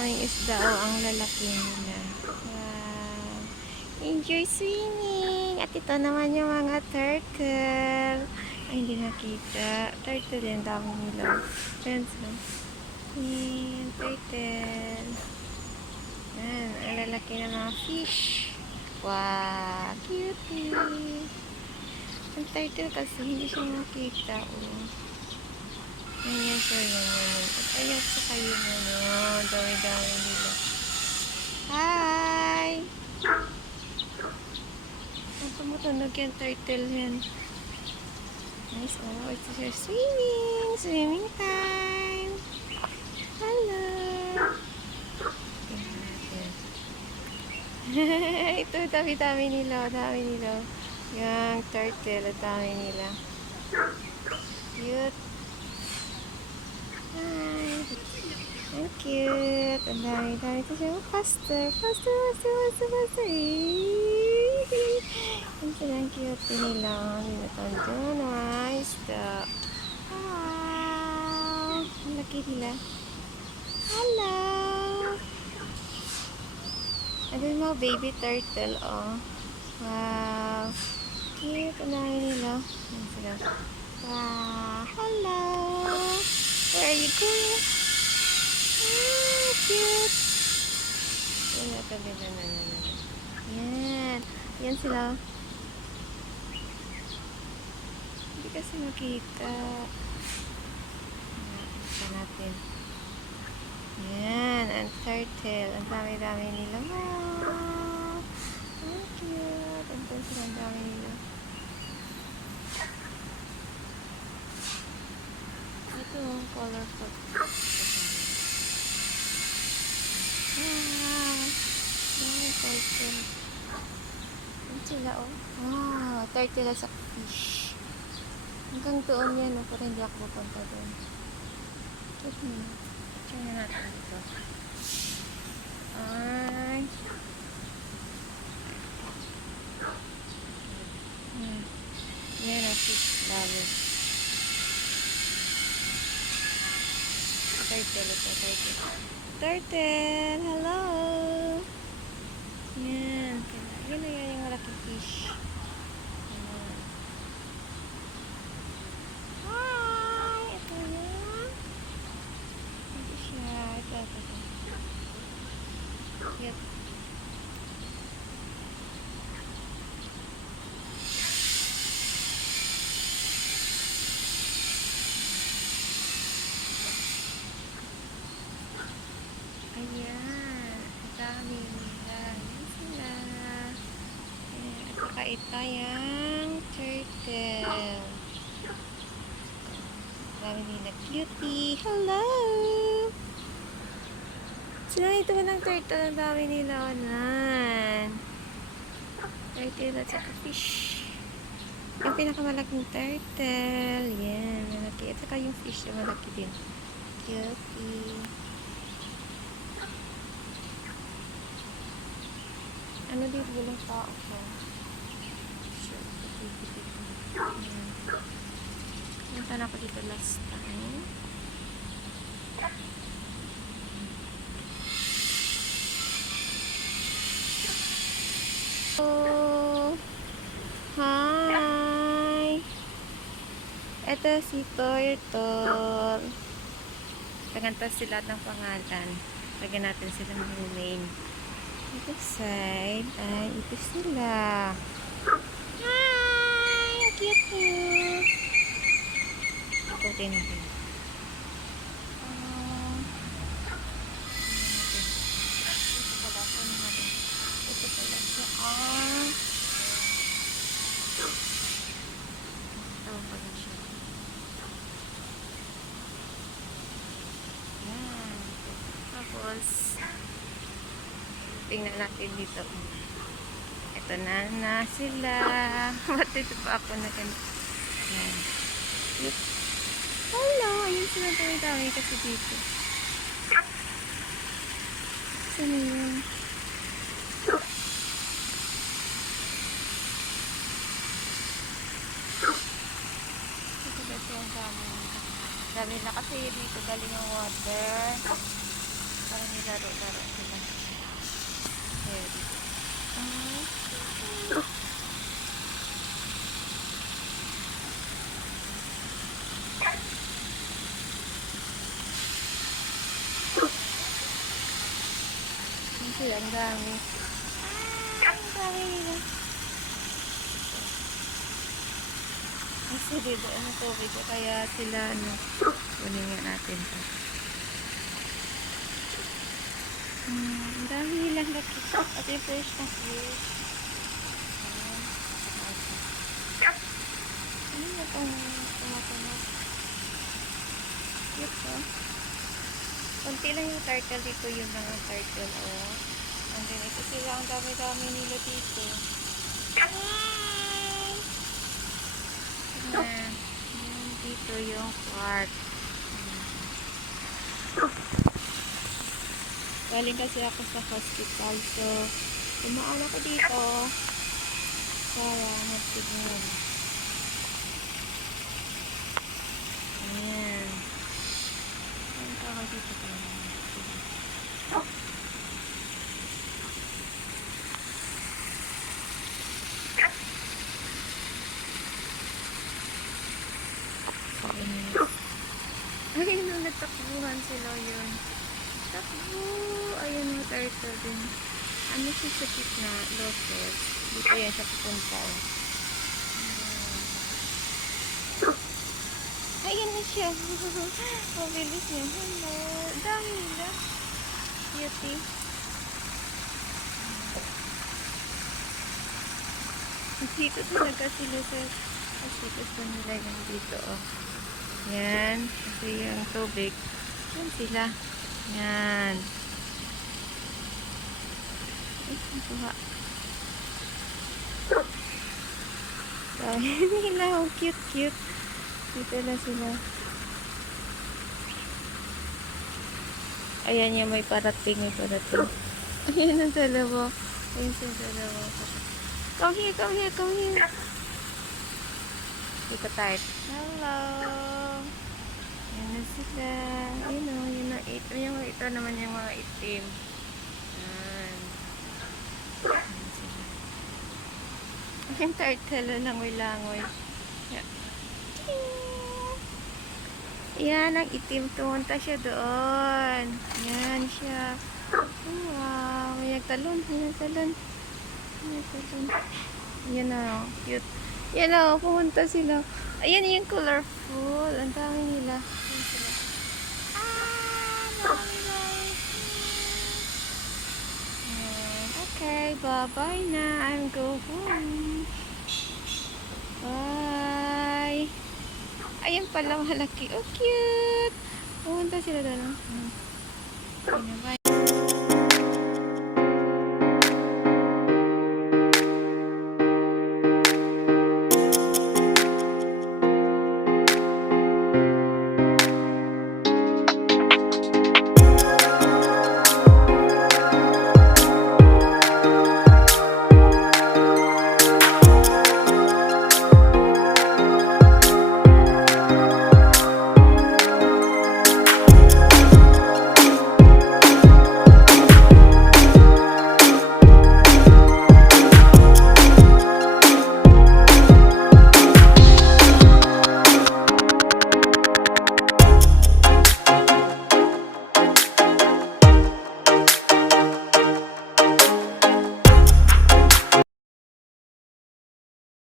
daming isda. Oh, ang lalaki nila. Wow. Enjoy swimming. At ito naman yung mga turtle. Ay, hindi nakita. Turtle yan. Dami nila. Ayan sila. Ayan, turtle. Ayan, ang lalaki ng mga fish. Wow, cutie. Ang turtle kasi hindi siya makita. Oh. Ayan siya, yan. At ayan sa kayo na, no? Dami-dami nila. Hi! Ang tumutunog yung turtle yan. Nice. Oh, it's your swimming. Swimming time. Hello. Tingnan natin. Ito, dami-dami nila. Dami nila. Yung turtle, dami nila. Cute. Hi. Ang cute. Ang dami-dami. Ito siya. Faster. Ang silang cute nila. Binatang dyan. Nice. Wow. Ang laki nila. Hello. Ano yung mga baby turtle, oh. Wow. Cute. Ang dami nila. Ayan sila. Wow. Hello. Where are you going? Ah, cute. Yan. Yan sila. Hindi kasi makita. Nakita natin. Yan. Ang turtle. Ang dami-dami nila. Wow. Ang cute. Ang turtle. Ang dami nila. Ito. Colorful. Wow. Yan. Turtle. Yan sila, oh. Wow. Turtle at saka fish. Hanggang doon yan, oh. Pero hindi ako pupunta doon. Cute mo. Picture na natin dito. Ay. Yan ang fish lalo. Turtle ito, turtle. Turtle! Hello! Yan. Yan na yan yung malaking fish. Yan. Hi! Ito yan. Ito siya. Ito. Yan. Ayan. Ang dami nila. Ayan sila. Ayan. At saka ito yung turtle. Dami nila. Cutie. Hello! Sila ito ng turtle. Ang dami nila. Anan. Turtle at saka fish. Yung pinakamalaking turtle. Yan. Malaki. At saka yung fish na malaki din. Cutie. Ano dito walang tao ko? Sure. Punta na ako dito last time. Oh, hi! Ito si Turtle. Pagkantas sila ng pangalan. Lagyan natin sila ng name. Ito side ay ito sila. Hi! Cute! Ikutin natin. Ito pala siya. Ito pala siya. Yan. Tapos tingnan natin dito. Ito na sila. Ba't ito pa ako na ganito? Yan. Hello! Ayun sila dami kasi dito. Saan yun? Ito ba siya ang dami? Dami na kasi dito galing ang water. Parang Laro-laro sila. Very. Ay. Kasi ang dami. Ang dami nila. Kasi dito ang tubig ko kaya sila kunin nga natin to. Ang dami nilang laki. At yung fresh na fish. Ano na itong tumatunod? Cute to. Kunti lang yung turtle dito, yung mga turtle, oh. And then, ito sila, ang dami-dami nila dito. Hi! Ayan. Dito yung park. Galing kasi ako sa hospital, so, tumaan ako dito para magtignan. Ayan. Ayan ako dito para magtignan. Ayun, nagtakbuhan sila yun. Takbo! Ayun, mga turtle din. Ano siya sa gitna? Locust. Dito yan siya pupunta. Ayun na siya. Mabilis niya. Hello. Dami nila. Beauty. Sikot talaga sila sa sikot pa nila yung dito. Oh. Yan. Ito yung tubig. Yan sila. Yan. Ay, nakuha. Dahil nila. Oh, cute. Dito na sila. Ayan yung may parating. Ayan ang dalawa. Ayan yung dalawa. Come here. Dito tayo. Hello. Ayan na sila. Ayun o, yun na ito naman yung mga itim. Ayan. Ayan sila. Ayan turtle na langoy. Yeah. Yan, ang itim. Tumunta siya doon. Yan siya. Wow. May nagtalon. Yan na. Cute. Yan na. Pumunta sila. Ayan yung colorful. Ang dami nila. Ayan sila. Okay. Bye-bye na. I'm go home. Bye. Ayan pala malaki. Oh, cute. Pumunta sila doon. Bye.